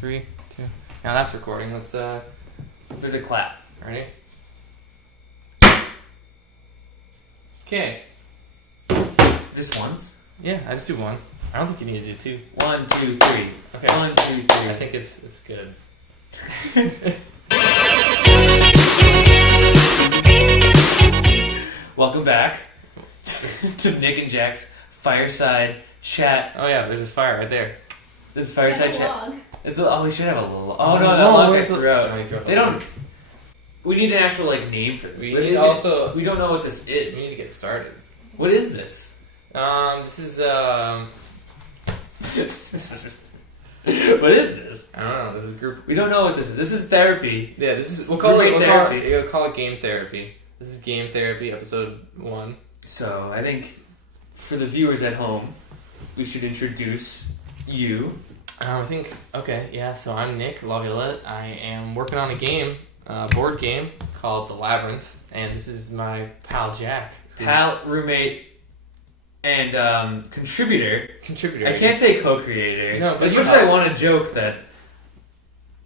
3, 2. Now that's recording. Let's There's a clap. ready? Okay. This one's. Yeah, I just do one. I don't think you need to do two. 1, 2, 3. Okay. 1, 2, 3. I think it's good. Welcome back to Nick and Jack's fireside chat. Oh yeah, there's a fire right there. This is fireside chat. Log. We should have a little. Oh, No, log I where's the- threw out. No, you threw out the They log. don't. We need an actual name for this. We What need is it? also- We don't know what this We is. need to get started. What is this? This is What is this? I don't know. This is group. We don't know what this is. This is therapy. Yeah, this is. We'll Roommate therapy. call it game therapy. This is game therapy, episode 1. So I think for the viewers at home, we should introduce you. I think, okay, yeah, so I'm Nick Labyrinth. I am working on a game, board game called the Labyrinth, and this is my pal Jack. Pal, roommate, and contributor. Contributor. I can't say co-creator. No, but as you much as I help. want to joke that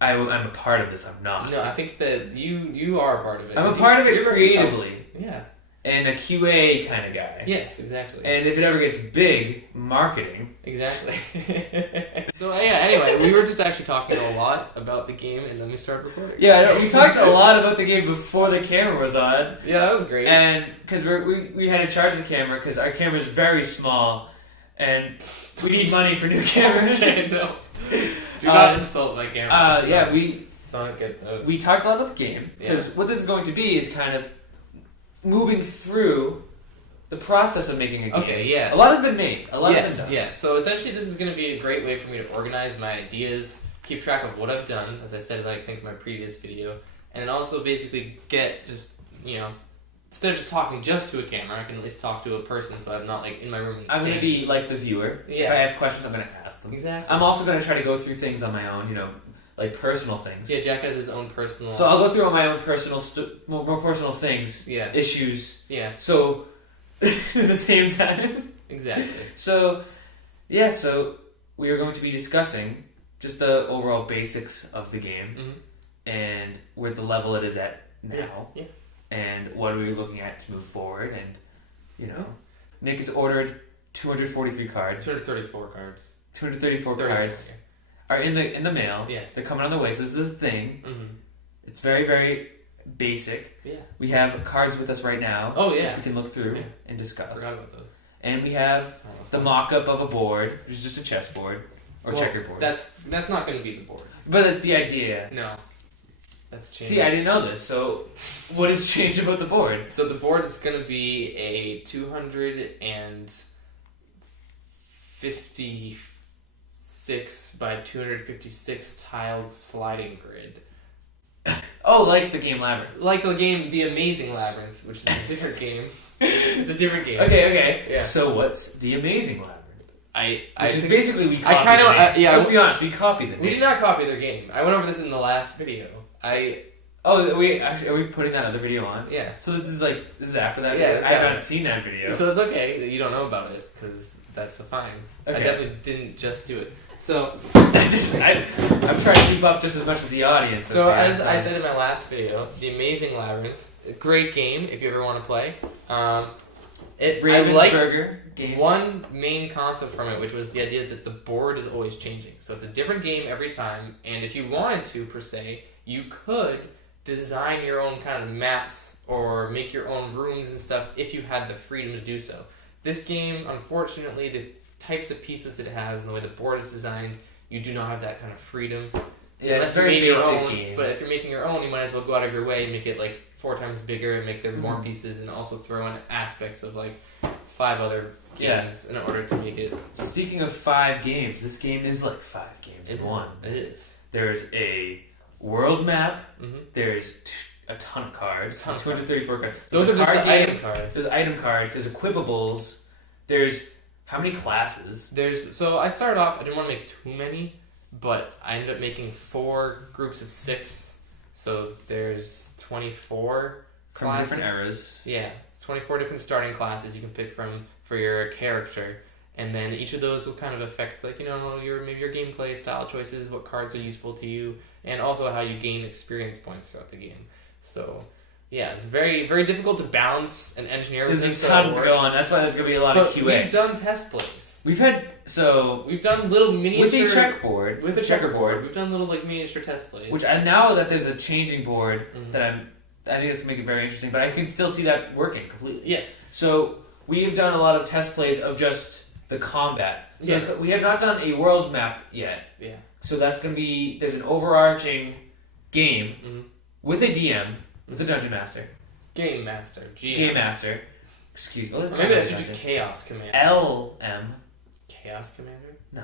I'm a part of this, I'm not. No, I think that you are a part of it. I'm a part of it you're- creatively, Yeah. and a QA kind of guy. Yes, exactly. And if it ever gets big, marketing. Exactly. So yeah, anyway, we were just actually talking a lot about the game, and then we started recording. Yeah, we talked a lot about the game before the camera was on. Yeah, that was great. And because we had to charge the camera because our camera is very small, and we need money for new cameras. Okay, no. Do not insult my camera. It's Yeah, not- we don't get we talked a lot about the game because what this is going to be is kind of moving through the process of making a game. Okay, yeah. A lot has been made. A lot has been done. Yeah. So essentially, this is going to be a great way for me to organize my ideas, keep track of what I've done, as I said, I think in my previous video, and also basically get just instead of just talking just to a camera, I can at least talk to a person, so I'm not like in my room. I'm going to be like the viewer. Yeah. If I have questions, I'm going to ask them. Exactly. I'm also going to try to go through things on my own, like personal things. Yeah, Jack has his own personal. So I'll go through all my own personal, more personal things, Yeah. issues. Yeah. So at the same time. Exactly. So we are going to be discussing just the overall basics of the game Mm-hmm. and where the level it is at now. Yeah. And what are we looking at to move forward? And Nick has ordered 243 cards. 234 cards. 234 34, cards are in the mail. Yes. They're coming on the way. So this is a thing. Mm-hmm. It's very, very basic. Yeah. We have cards with us right now. Oh Which yeah. we can look through Yeah. and I discuss. forgot about those. And we have It's not a lot of the fun. mock-up of a board, which is just a chessboard or Well, checkerboard. That's not going to be the board. But it's the idea. No. That's changed. See, I didn't know this. So, what has changed about the board? So the board is going to be a 256 by 256 tiled sliding grid. Oh, like the game Labyrinth. Like the game The Amazing Labyrinth, which is a different game. It's a different game. Okay. Yeah. So, what's the Amazing Labyrinth? I Which is think- basically we copied kinda- the name. yeah, Let's be honest, we copied the we name. did not copy their game. I went over this in the last video. Oh, are we putting that other video on? Yeah. So this is after that Yeah, video? it's I have after. not seen that video. So it's okay that you don't know about it, because that's fine. Okay. I definitely didn't just do it. So, I'm trying to keep up just as much as the audience. So okay? as I said in my last video, The Amazing Labyrinth, a great game if you ever want to play. I liked Ravensburger game. one main concept from it, which was the idea that the board is always changing. So it's a different game every time, and if you wanted to, per se, you could design your own kind of maps or make your own rooms and stuff if you had the freedom to do so. This game, unfortunately, the types of pieces it has and the way the board is designed, you do not have that kind of freedom. Yeah, it's Unless you very made your basic own, game. But if you're making your own, you might as well go out of your way and make it like 4 times bigger and make there more Mhm. pieces and also throw in aspects of like 5 other Yeah. games in order to make it. Speaking of 5 games, this game is like 5 games in one. It is. There's a world map. Mm-hmm. There's a ton of cards. Ton of 234 cards. Those are There's a just the card game, item cards. There's item cards. There's equipables. There's how many classes? So I started off. I didn't want to make too many, but I ended up making 4 groups of 6. So there's 24 From classes. different eras. Yeah, it's 24 different starting classes you can pick from for your character. And then each of those will kind of affect, like, you know, maybe your gameplay style choices, what cards are useful to you, and also how you gain experience points throughout the game. So, yeah, it's very, very difficult to balance and engineer everything. There's a ton going on. That's why there's going to be a lot of QA. We've done test plays. We've done little miniature... With a checkerboard. With a checkerboard. We've done little, like, miniature test plays. Which, now that there's a changing board, that I think that's going to make it very interesting, but I can still see that working completely. Yes. So, we've done a lot of test plays of just the combat. So yes. We have not done a world map yet. Yeah. So that's going to be... There's an overarching game with a DM, with a Dungeon Master. Game Master. GM. Game Master. Excuse me. Maybe I should do Chaos Commander. LM. Chaos Commander? No.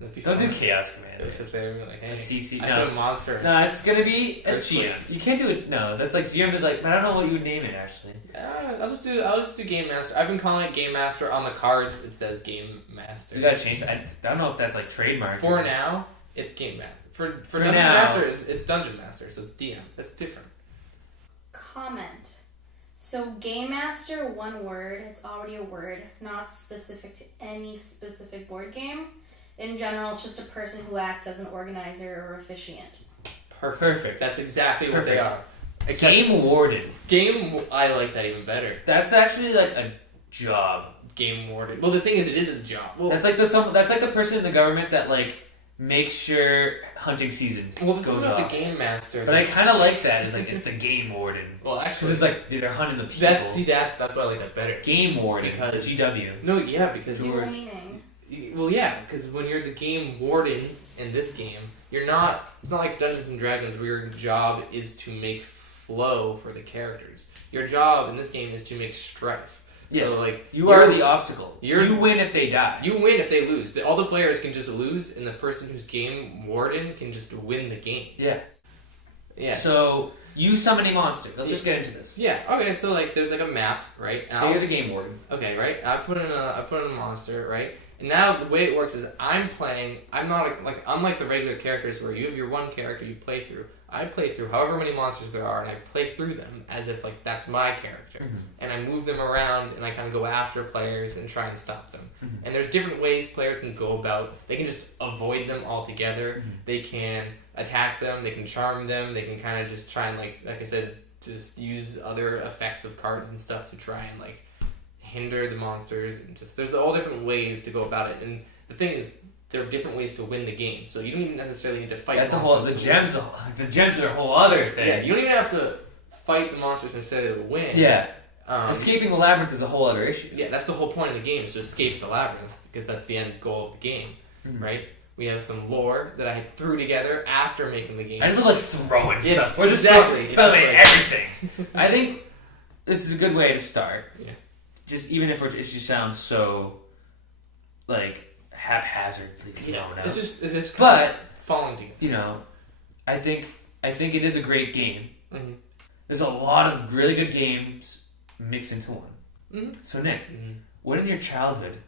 Don't do Chaos Commander. They'll sit there and be like, hey, CC. I put a monster. No, it's going to be a Earthquake. GM. You can't do it. No, that's like GM is like, but I don't know what you would name it actually. I'll just do Game Master. I've been calling it Game Master. On the cards, it says Game Master. You gotta change that. I don't know if that's like trademark. For now, it's Game Master. For Dungeon now. Master, it's Dungeon Master, so it's DM. It's different. Comment. So Game Master, one word. It's already a word, not specific to any specific board game. In general, it's just a person who acts as an organizer or officiant. Perfect. That's exactly what they are. Except Game Warden. I like that even better. That's actually like a job. Game Warden. Well, the thing is, it is a job. Well, that's like the person in the government that like makes sure hunting season goes off. The Game Master. But I kind of like that. It's like it's the Game Warden. Well, actually, it's like they're hunting the people. That's why I like that better. Game Warden. Because the GW. No, yeah, because dual meaning. Well, yeah, because when you're the Game Warden in this game, you're not. It's not like Dungeons and Dragons where your job is to make flow for the characters. Your job in this game is to make strife. Yes. So, like, you are the obstacle. You win if they die. You win if they lose. All the players can just lose, and the person who's Game Warden can just win the game. Yeah. Yeah. So you summon a monster. Let's just get into this. Yeah. Okay. So like, there's like a map, right? So you're the Game Warden. Okay. Right. I put in a monster, right? And now the way it works is I'm not like unlike the regular characters where you have your one character you play through. I play through however many monsters there are, and I play through them as if like that's my character, and I move them around and I kind of go after players and try and stop them. And there's different ways players can go about. They can just avoid them altogether. They can attack them. They can charm them. They can kind of just try and like I said, just use other effects of cards and stuff to try and like hinder the monsters. And just there's all different ways to go about it. And the thing is, there are different ways to win the game, so you don't even necessarily need to fight. That's the gems are a whole other thing. Yeah, you don't even have to fight the monsters necessarily to win. Yeah, escaping the labyrinth is a whole other issue. Yeah, that's the whole point of the game is to escape the labyrinth because that's the end goal of the game, right? We have some lore that I threw together after making the game. I just look like throwing stuff. We're just exactly everything. I think this is a good way to start. Yeah, just even if it just sounds so like haphazardly thrown out. It's just but falling together. You know, I think it is a great game. There's a lot of really good games mixed into one. So Nick, what in your childhood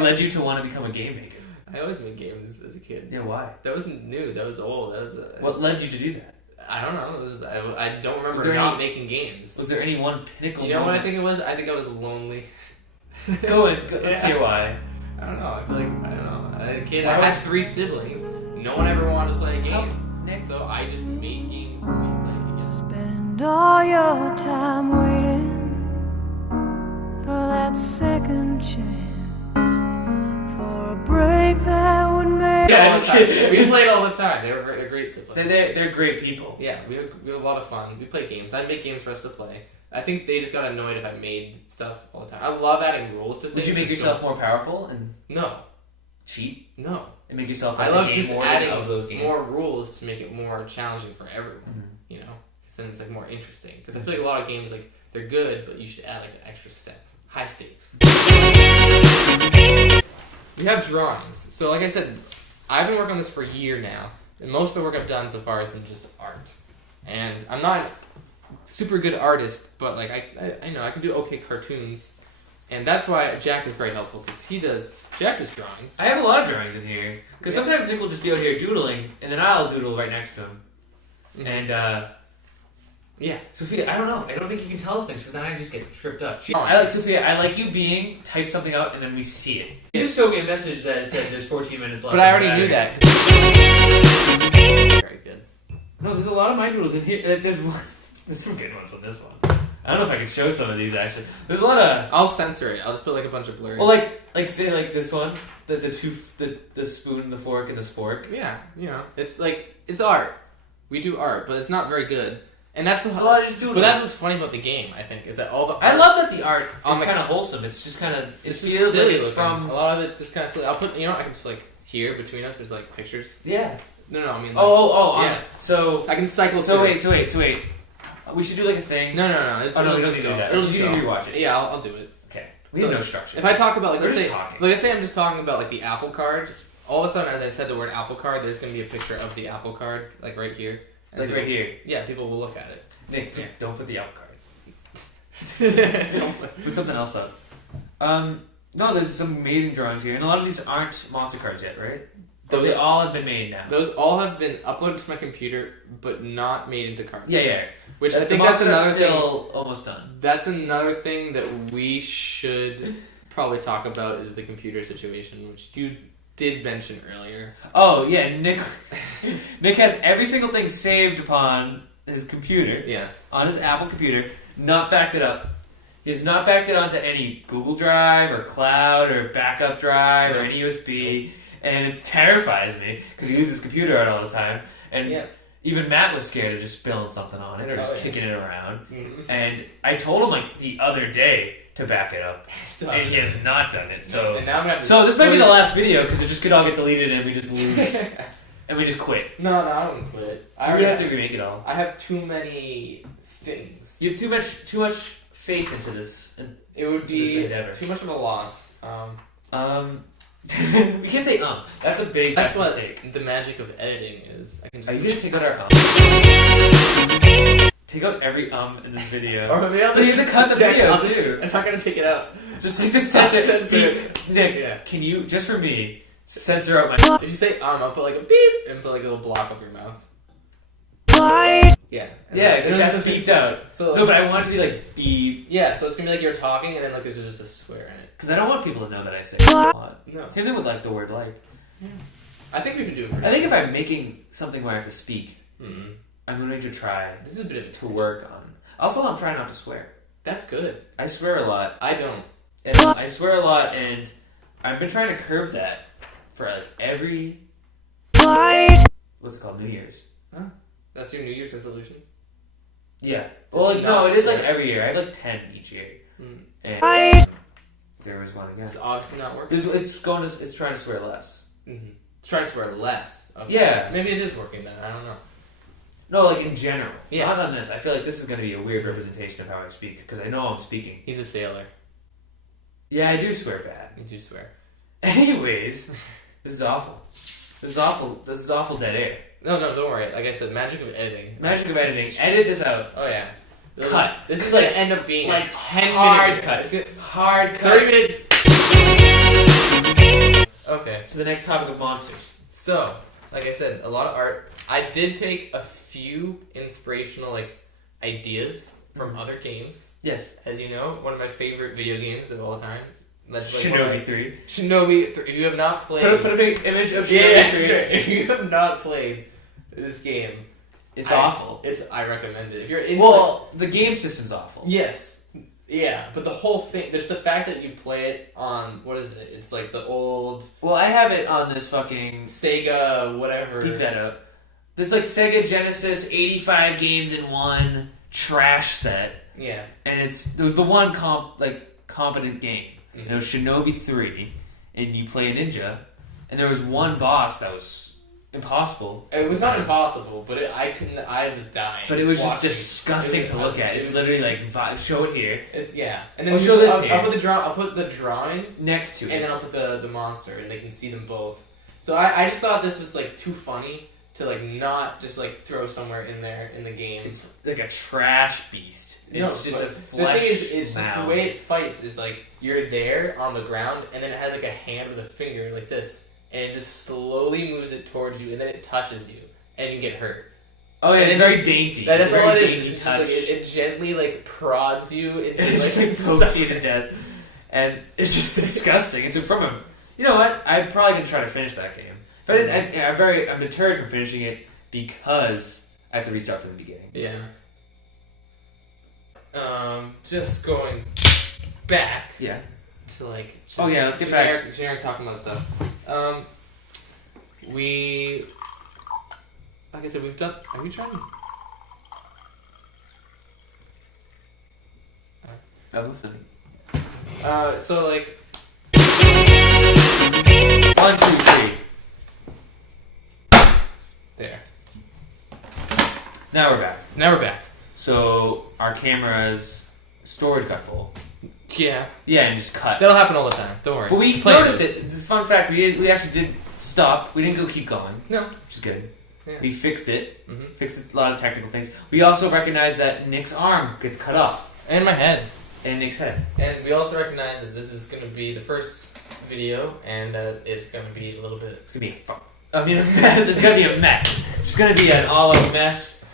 led you to want to become a game maker? I always made games as a kid. Yeah, why? That wasn't new. That was old. What led you to do that? I don't know. I don't remember not making games. Was there any one pinnacle? You know what I think it was? I think I was lonely. Let's hear why. I don't know. I feel like, I don't know. As a kid, I had 3 siblings. No one ever wanted to play a game. So I just made games for me to play again. Spend all your time waiting for that second chance, for a break that would make... We played all the time. They were great siblings. They're great people. Yeah, we had a lot of fun. We played games. I'd make games for us to play. I think they just got annoyed if I made stuff all the time. I love adding rules to things. Would you make yourself more powerful and cheat? No. And make yourself I love the game just warden adding of those games. more rules to make it more challenging for everyone. You know, because then it's like more interesting. Because I feel like a lot of games like they're good, but you should add like an extra step. High stakes. We have drawings. So like I said, I've been working on this for a year now, and most of the work I've done so far has been just art. And I'm not super good artist, but like I know I can do okay cartoons, and that's why Jack is very helpful because Jack does drawings. I have a lot of drawings in here because sometimes Nick will just be out here doodling, and then I'll doodle right next to him, and Yeah. Sophia, I don't know. I don't think you can tell us things because then I just get tripped up. Oh, I like Sophia. I like you being type something out and then we see it. You just showed me a message that said there's 14 minutes left. But I already knew that. Very good. No, there's a lot of mind doodles in here. There's some good ones on this one. I don't know if I can show some of these actually. There's a lot of. I'll censor it. I'll just put like a bunch of blurry. Well, like say like this one, the spoon, the fork, and the spork. Yeah, you know, it's like it's art. We do art, but it's not very good. And that's a lot of just doodling. But that's what's funny about the game. I think is that all the. I love that the art is kind of wholesome. It's just kind of. It feels silly like it's looking. from. A lot of it's just kind of silly. I'll put. You know, I can just like here between us. There's like pictures. Yeah. No, I mean. Like, yeah. So I can cycle. So wait. We should do like a thing. No. We don't need to do that. It'll just you rewatch it. Yeah, I'll do it. Okay. We have no structure. If I talk about let's say I'm just talking about like the Apple Card. All of a sudden, as I said the word Apple Card, there's going to be a picture of the Apple Card, like right here. Like right here. Yeah, people will look at it. Nick, don't put the Apple Card. Put something else up. No, there's some amazing drawings here, and a lot of these aren't monster cards yet, right? They all have been made now. Those all have been uploaded to my computer, but not made into cards. Yeah. Which I think that's another still thing. Almost done. That's another thing that we should probably talk about is the computer situation, which you did mention earlier. Oh yeah, Nick has every single thing saved upon his computer. Yes. On his Apple computer, not backed it up. He has not backed it onto any Google Drive or Cloud or backup drive or any USB, and it terrifies me because he leaves his computer out all the time. And even Matt was scared of just spilling something on it or just kicking it around. Mm-hmm. And I told him like the other day to back it up, and he has not done it. So, so this might be the last video because it just could all get deleted and we just lose, and we just quit. No, I wouldn't quit. We have to remake it all. I have too many things. You have too much faith into this. It would be too much of a loss. We can't say That's a big mistake. What the magic of editing is. Are you gonna take out our Take out every in this video. Or maybe I'll just cut the video too. I'm not gonna take it out. Just censor it. Nick, can you just for me censor out my? If you say I'll put like a beep and put like a little block of your mouth. Yeah. That's beeped out. So like, no, but I want it to be like beep. Yeah, so it's gonna be like you're talking and then like there's just a swear in it. Because I don't want people to know that I say a lot. No. Same thing with like the word like. Yeah. I think we can do it. I think if I'm making something where I have to speak, I'm going to try. This is a bit to work on. Also, I'm trying not to swear. That's good. I swear a lot. I don't. And I swear a lot, and I've been trying to curb that for like every. What's it called? New Year's. Huh? That's your New Year's resolution? Yeah. Well, like, no, it is like every year. I have like 10 each year. And there was one again. It's obviously not working. It's trying to swear less. Mm-hmm. It's trying to swear less. Okay. Yeah. Maybe it is working then. I don't know. No, like in general. Yeah. Not on this. I feel like this is going to be a weird representation of how I speak because I know I'm speaking. He's a sailor. Yeah, I do swear bad. You do swear. Anyways, this is awful. This is awful dead air. No, don't worry. Like I said, magic of editing. Magic of editing. Edit this out. Oh yeah. Cut. This is going to end up being like 10 hard minute cut. It's gonna, hard cut. 30 minutes. Okay. To the next topic of monsters. So, like I said, a lot of art. I did take a few inspirational like ideas from other games. Yes. As you know, one of my favorite video games of all time. That's like Shinobi 3. Shinobi 3. If you have not played... Put a big image of Shinobi 3. If you have not played this game... It's awful. I recommend it. If you're into the game system's awful. Yes. Yeah, but the whole thing... There's the fact that you play it on... What is it? It's like the old... Well, I have it on this fucking... Sega, whatever. Peep that out. This like Sega Genesis 85 games in one trash set. Yeah. And there was the one competent game. Mm-hmm. It was Shinobi 3, and you play a ninja, and there was one boss that was impossible. It was not impossible, but I was dying. But it was just disgusting to look at. It's literally like, show it here. And then show this here. I'll put the drawing next to it. And then I'll put the monster, and they can see them both. So I just thought this was like too funny to like not just like throw somewhere in there in the game. It's like a trash beast. It's just a flesh. The thing is just the way it fights is like you're there on the ground, and then it has like a hand with a finger like this, and it just slowly moves it towards you, and then it touches you, and you get hurt. Oh yeah, And it's it very just- dainty. That's It's all very it is. dainty It's just touch. like it gently like prods you into It just like pokes you to death, and it's just disgusting. It's from a. You know what? I'm probably gonna try to finish that game. But I'm deterred from finishing it because I have to restart from the beginning. Yeah. Just going back Yeah. to like. Oh, yeah, let's get back. Generic talking about stuff. Like I said, we've done. Are you trying? I'm listening. So like. 1, 2, 3. There. Now we're back. Now we're back. So our camera's storage got full. Yeah. Yeah, and just cut. That'll happen all the time. Don't worry. But we Play noticed this. it. Fun fact: we actually did stop. We didn't go keep going, No. which is good. Yeah. We fixed it. Mm-hmm. Fixed a lot of technical things. We also recognized that Nick's arm gets cut off, And my head. and Nick's head. And we also recognize that this is going to be the first video, and that it's going to be a little bit. It's gonna be a mess. It's gonna be a mess. It's gonna be an all-out mess.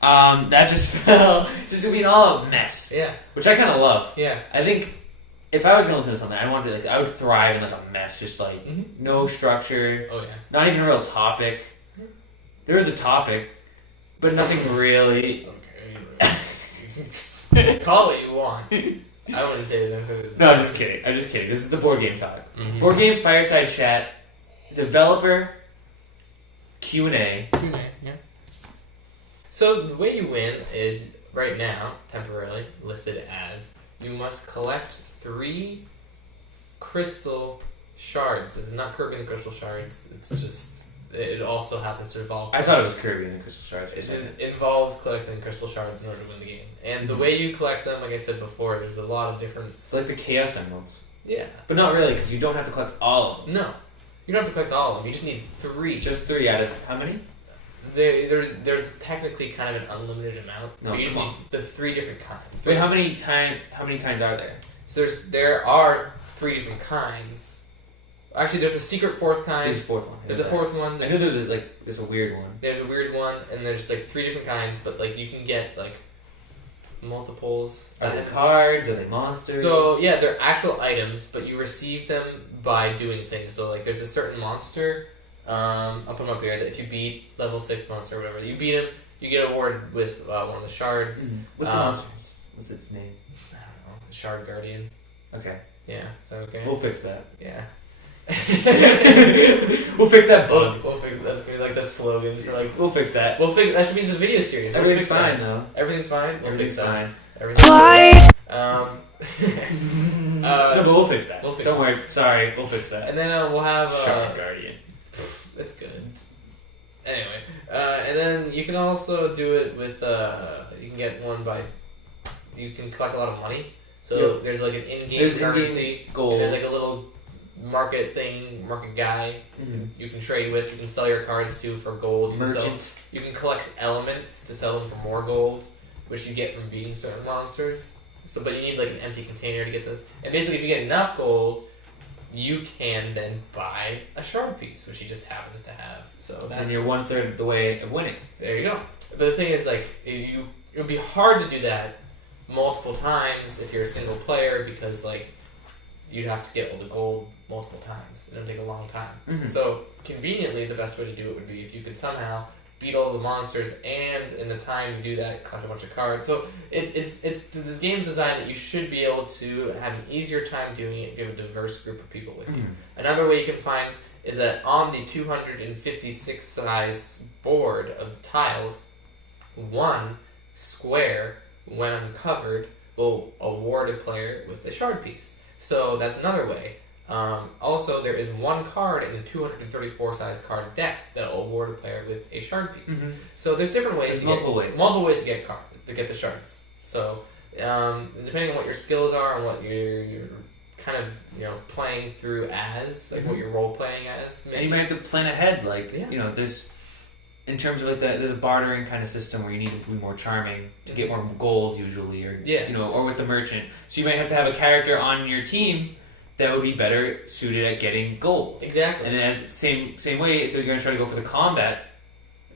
That just fell. This is gonna be an all-out mess, Yeah. which I kind of love. Yeah. I think if I was gonna listen to something, I wanted like I would thrive in like a mess, just like no structure, Oh yeah. not even a real topic. There is a topic, but nothing really. Okay. Call it you want. I wouldn't say this is. No, I'm just kidding. I'm just kidding. This is the board game talk. Mhm. Board game fireside chat, developer Q&A. Yeah. So the way you win is right now temporarily listed as you must collect 3 crystal shards. This is not Kirby and the Crystal Shards. It's just it also happens to involve. I thought it was Kirby and the Crystal Shards. It just involves collecting crystal shards in order to win the game. And the way you collect them, like I said before, there's a lot of different. It's like the Chaos Emeralds. Yeah. But not really, because you don't have to collect all of them. No. You don't have to collect all of them. You just need 3. Just 3 out of how many? There's technically kind of an unlimited amount. No, but you just come need the 3 different kinds. Wait, how many kinds are there? So there are 3 different kinds. Actually, there's a secret 4th kind. There's a 4th one. There's a 4th one. I knew there's a weird one. There's a weird one, and there's like 3 different kinds. But like you can get like multiples. Are they cards? Are they monsters? So yeah, they're actual items, but you receive them by doing things. So like, there's a certain monster. I'll put him up here. That if you beat level 6 monster or whatever, you beat him, you get awarded with one of the shards. Mm-hmm. What's the monster? What's its name? I don't know. Shard Guardian. Okay. Yeah. Is that okay? We'll fix that. Yeah. We'll fix that bug. We'll fix. That's gonna be like the slogan for like. We'll fix that. We'll fix. That should be the video series. We'll Everything's fix that. fine though. Everything's fine. We'll Everything's fix that. fine. Everything's No, but we'll fix that. We'll fix Don't that. worry. Sorry, we'll fix that. And then we'll have Shard Guardian. That's good. Anyway, and then you can also do it with you can get one by you can collect a lot of money. So there's like an in-game currency. Gold. There's like a little market guy you can trade with. You can sell your cards to for gold. You can collect elements to sell them for more gold, which you get from beating certain monsters. So, but you need like an empty container to get this. And basically, if you get enough gold, you can then buy a shard piece, which he just happens to have. So that's and you're 1/3 of the way of winning. There you go. But the thing is, like, it would be hard to do that multiple times if you're a single player because, like, you'd have to get all the gold multiple times. It would take a long time. Mm-hmm. So conveniently, the best way to do it would be if you could somehow beat all the monsters, and in the time you do that, collect a bunch of cards. So it's this game's designed that you should be able to have an easier time doing it if you have a diverse group of people with you. Another way you can find is that on the 256 size board of tiles, one square, when uncovered, will award a player with a shard piece. So that's another way. Also, there is one card in the 234 size card deck that will award a player with a shard piece. Mm-hmm. So there's different ways. There's multiple ways to get the shards. So depending on what your skills are and what you're kind of playing through as, like what you're role playing as. And you might have to plan ahead, like there's in terms of like there's a bartering kind of system where you need to be more charming to get more gold usually, or or with the merchant. So you might have to have a character on your team that would be better suited at getting gold. Exactly. And then as same way, if they're going to try to go for the combat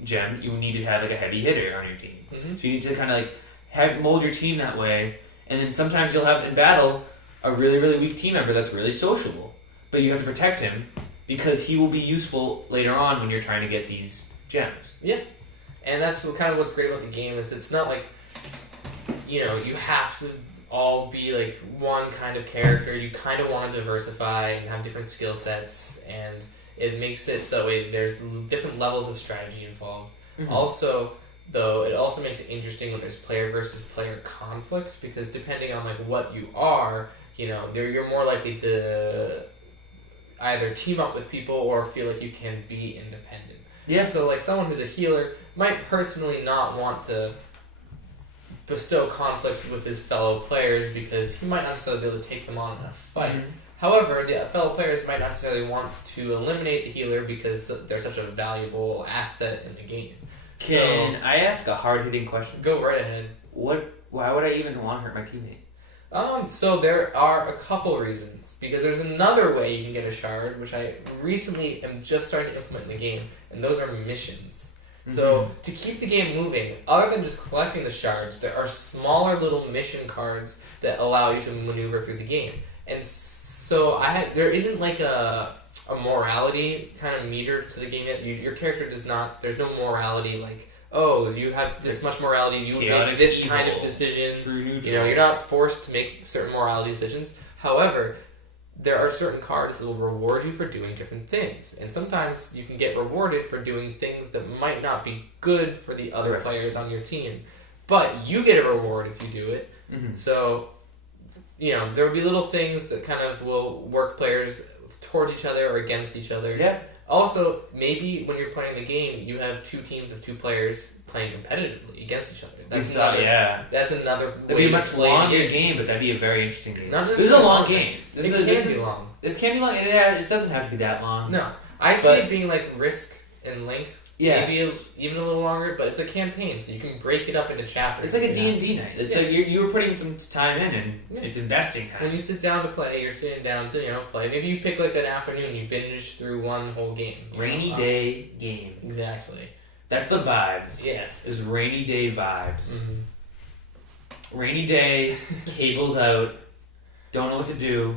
gem, you need to have like a heavy hitter on your team. Mm-hmm. So you need to kind of like mold your team that way. And then sometimes you'll have in battle a really, really weak team member that's really sociable. But you have to protect him because he will be useful later on when you're trying to get these gems. Yeah. And that's kind of what's great about the game is it's not like, you have to all be like one kind of character. You kind of want to diversify and have different skill sets, and it makes it so that way there's different levels of strategy involved. Mm-hmm. Also, though, it also makes it interesting when there's player versus player conflicts, because depending on like what you are, you're more likely to either team up with people or feel like you can be independent. Yeah. So like someone who's a healer might personally not want to bestow conflict with his fellow players because he might not necessarily be able to take them on in a fight. Mm-hmm. However, the fellow players might not necessarily want to eliminate the healer because they're such a valuable asset in the game. Can I ask a hard-hitting question? Go right ahead. Why would I even want to hurt my teammate? So there are a couple reasons. Because there's another way you can get a shard, which I recently am just starting to implement in the game, and those are missions. So, to keep the game moving, other than just collecting the shards, there are smaller little mission cards that allow you to maneuver through the game. And so, there isn't like a morality kind of meter to the game yet. Your character does not, there's no morality like, oh, you have this much morality, you make this evil, kind of decision. You're not forced to make certain morality decisions. However, there are certain cards that will reward you for doing different things. And sometimes you can get rewarded for doing things that might not be good for the other players on your team. But you get a reward if you do it. Mm-hmm. So, there will be little things that kind of will work players towards each other or against each other. Yeah. Also, maybe when you're playing the game, you have two teams of two players playing competitively against each other. That's another way. It'd be a much longer game, but that'd be a very interesting game. This is a long game. This can be long. This can be long. It doesn't have to be that long. No. I see it being like Risk in length. Yeah. Maybe even a little longer, but it's a campaign, so you can break it up into chapters. It's like a D&D night. It's like you were putting some time in, and it's investing time. When you sit down to play, you're sitting down to play. Maybe you pick like an afternoon, you binge through one whole game. Rainy day game. Exactly. That's the vibes. Yes. Is rainy day vibes. Mm-hmm. Rainy day, cables out, don't know what to do,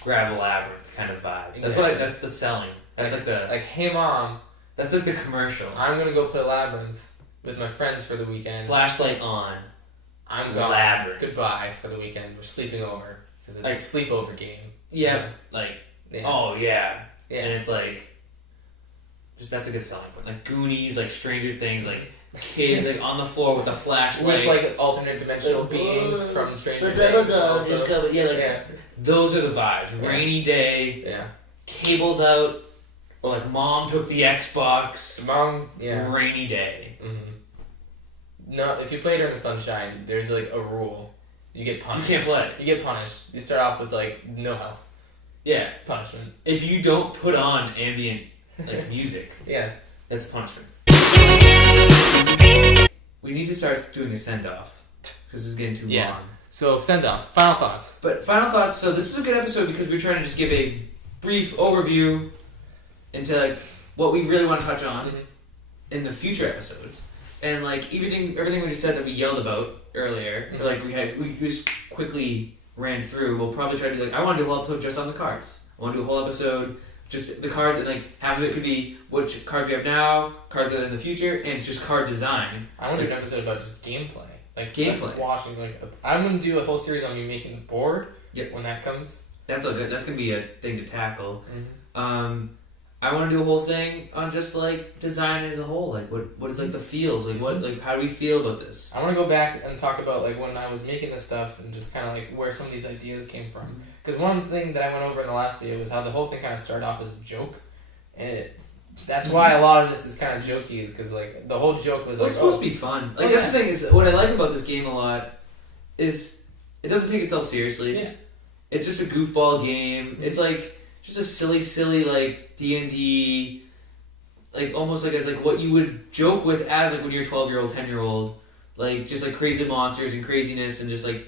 grab a labyrinth kind of vibes. Exactly. That's the selling. That's like hey mom. That's like the commercial. I'm gonna go play Labyrinth with my friends for the weekend. Flashlight on. I'm gone. Labyrinth. Goodbye for the weekend. We're sleeping over because it's a sleepover game. Yeah. Oh yeah. Yeah. And it's like, just that's a good selling point. Like Goonies, like Stranger Things, like kids like on the floor with a flashlight, with like alternate dimensional beings from Stranger Things. Just coming. Those are the vibes. Yeah. Rainy day. Yeah. Cables out. Or like mom took the Xbox. Mom, yeah. Rainy day. Mm-hmm. No, if you play during the sunshine, there's like a rule. You get punished. You can't play. You get punished. You start off with like no health. Yeah. Punishment. If you don't put on ambient music. Yeah. That's punishment. We need to start doing a send off. Because this is getting too long. So send off. Final thoughts. But final thoughts. So this is a good episode because we're trying to just give a brief overview into what we really want to touch on in the future episodes, and like everything we just said that we yelled about earlier, or like we just quickly ran through. We'll probably try to do I want to do a whole episode just on the cards. I want to do a whole episode just the cards, and like half of it could be which cards we have now, cards that are in the future, and just card design. I want to do an episode about just gameplay, gameplay. Watching I'm going to do a whole series on me making the board. Yep. When that comes, that's going to be a thing to tackle. I want to do a whole thing on just like design as a whole, like what is like the feels, like how do we feel about this? I want to go back and talk about like when I was making this stuff and just kind of like where some of these ideas came from. Because one thing that I went over in the last video was how the whole thing kind of started off as a joke, and that's why a lot of this is kind of jokey, is because like the whole joke was it's supposed to be fun. Like that's the thing is what I like about this game a lot is it doesn't take itself seriously. Yeah, it's just a goofball game. It's like just a silly like D&D, like almost like as like what you would joke with as like when you're a 12-year-old, 10-year-old, like just like crazy monsters and craziness and just like,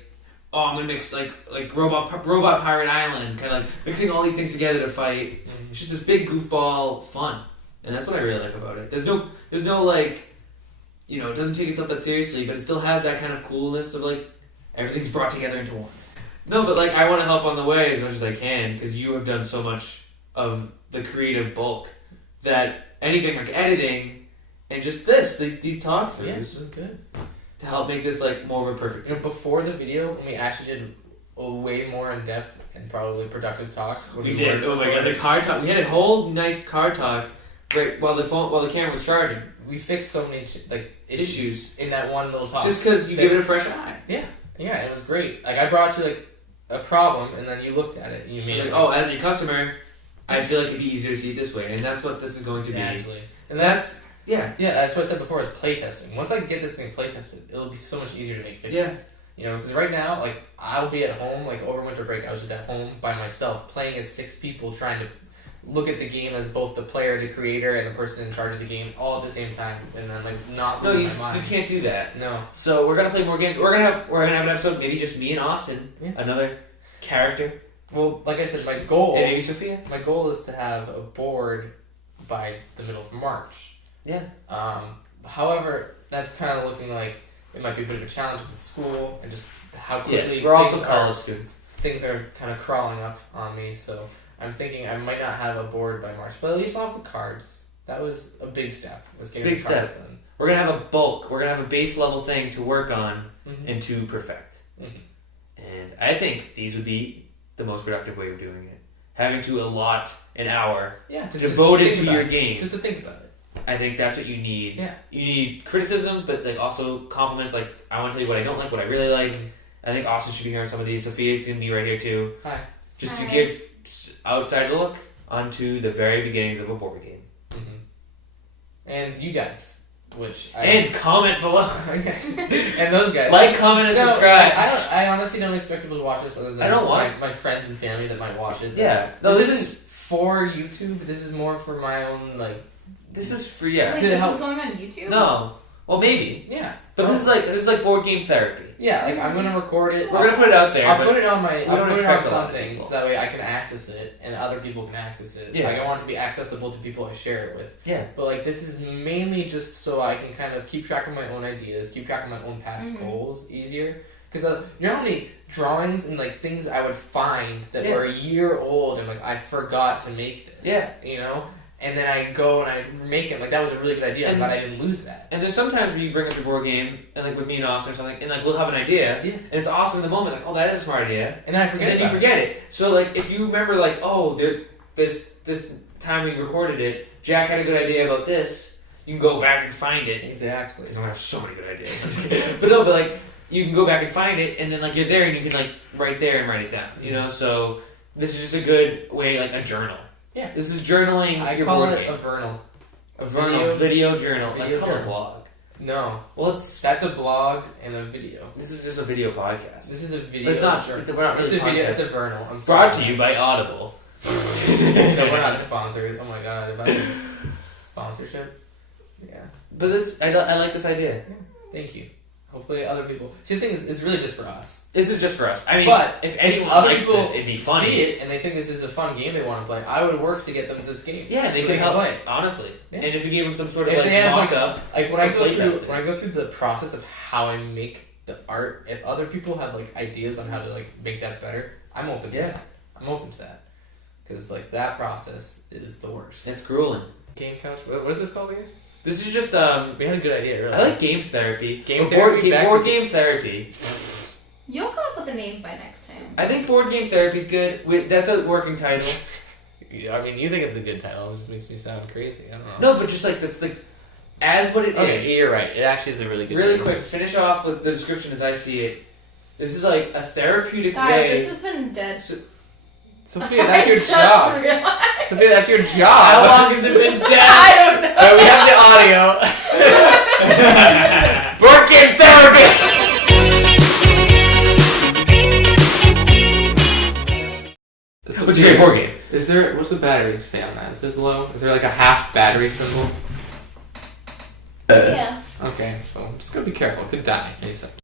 oh, I'm gonna mix like robot Pirate Island, kind of like mixing all these things together to fight. It's just this big goofball fun, And that's what I really like about it. There's no like, you know, it doesn't take itself that seriously, but it still has that kind of coolness of like, everything's brought together into one. No, but like, I want to help on the way as much as I can, because you have done so much of the creative bulk that anything like editing and just these talk throughs. Yeah, this is good. To help make this like more of a perfect. You know, before the video, when we actually did a way more in depth and probably productive talk. We did. Oh my god, the car talk. We had a whole nice car talk right while the camera was charging. We fixed so many issues in that one little talk. Just because you give it a fresh eye. Yeah, it was great. Like I brought you like a problem, and then you looked at it and you made it. Oh, as a customer, I feel like it'd be easier to see it this way, and that's what this is going to be. And that's yeah, that's what I said before is playtesting. Once I get this thing playtested, it'll be so much easier to make fixes. Yeah. You know, because right now, like, I'll be at home, like, over winter break, I was just at home by myself, playing as 6 people, trying to look at the game as both the player, the creator, and the person in charge of the game, all at the same time, and then, like, not losing my mind. You can't do that. No. So we're gonna play more games. We're gonna have an episode, maybe just me and Austin, another character. Well, like I said, my goal... And maybe Sophia. My goal is to have a board by the middle of March. Yeah. However, that's kind of looking like it might be a bit of a challenge with school and just how quickly... Yes, we're also college students. Things are kind of crawling up on me, so I'm thinking I might not have a board by March, but at least I'll have the cards. That was a big step. Was getting the cards done. We're gonna have a bulk. We're gonna have a base level thing to work on and to perfect. And I think these would be the most productive way of doing it. Having to allot an hour devoted to your game. Just to think about it. I think that's what you need. Yeah. You need criticism, but like also compliments. Like, I want to tell you what I don't like, what I really like. I think Austin should be hearing some of these. Sophia's going to be right here too. Hi. Just to give outside look onto the very beginnings of a board game. And you guys, and comment below. And those guys. Like, comment, and subscribe. I honestly don't expect people to watch this other than I don't want my friends and family that might watch it. Yeah. No, this is for YouTube. This is more for my own, like... This is for, yeah. Like, this is going on YouTube? No. Well, maybe. Yeah. But this is like board game therapy. Yeah, like I'm gonna record it. We're gonna put it out there. I'll put it on my. I'll put it on something something so that way I can access it and other people can access it. Yeah. Like I want it to be accessible to people I share it with. Yeah. But like this is mainly just so I can kind of keep track of my own ideas, keep track of my own past goals easier. Because you know how many drawings and like things I would find that were a year old and like I forgot to make this. Yeah. You know. And then I go and I make it. Like, that was a really good idea. I'm glad I didn't lose that. And there's sometimes when you bring up a board game, and like with me and Austin or something, and like we'll have an idea, and it's awesome in the moment, like, oh, that is a smart idea. And then I forget it. And then you forget it. So, like, if you remember, like, oh, this time we recorded it, Jack had a good idea about this, you can go back and find it. Exactly. Because I have so many good ideas. but like, you can go back and find it, and then, like, you're there, and you can, like, write there and write it down, you know? So, this is just a good way, like, a journal. Yeah. This is journaling. I call it a Vernal. A video journal. That's called a vlog. No. Well, that's a blog and a video. This is just a video podcast. This is a video. But it's not. Sure. We're not really it's a video. It's a Vernal. I'm brought to you by Audible. No, we're not sponsored. Oh my god! If I had sponsorship. Yeah. But I like this idea. Yeah. Thank you. Hopefully other people... See, the thing is, it's really just for us. This is just for us. I mean, but if anyone other liked people this, it'd be funny. See it and they think this is a fun game they want to play, I would work to get them this game. Yeah, they can help play. Honestly. Yeah. And if you gave them some sort of mock-up... Like when I go through the process of how I make the art, if other people have like ideas on how to like make that better, I'm open to that. I'm open to that. Because like that process is the worst. It's grueling. Game couch? What is this called again? This is just we had a good idea, really. I like game therapy. Board game therapy. You'll come up with a name by next time. I think board game therapy is good. That's a working title. I mean, you think it's a good title. It just makes me sound crazy. I don't know. No, but just like this, like as what it is. You're right. It actually is a really good. Really quick, finish off with the description as I see it. This is like a therapeutic way. Guys, this has been dead. Sophia, that's your job. Realized. Sophia, that's your job. How long has it been dead? I don't know. We have the audio. Board game therapy. What's your board game? What's the battery say on that? Is it low? Is there like a half battery symbol? Yeah. Okay, so I'm just gonna be careful. It could die any second.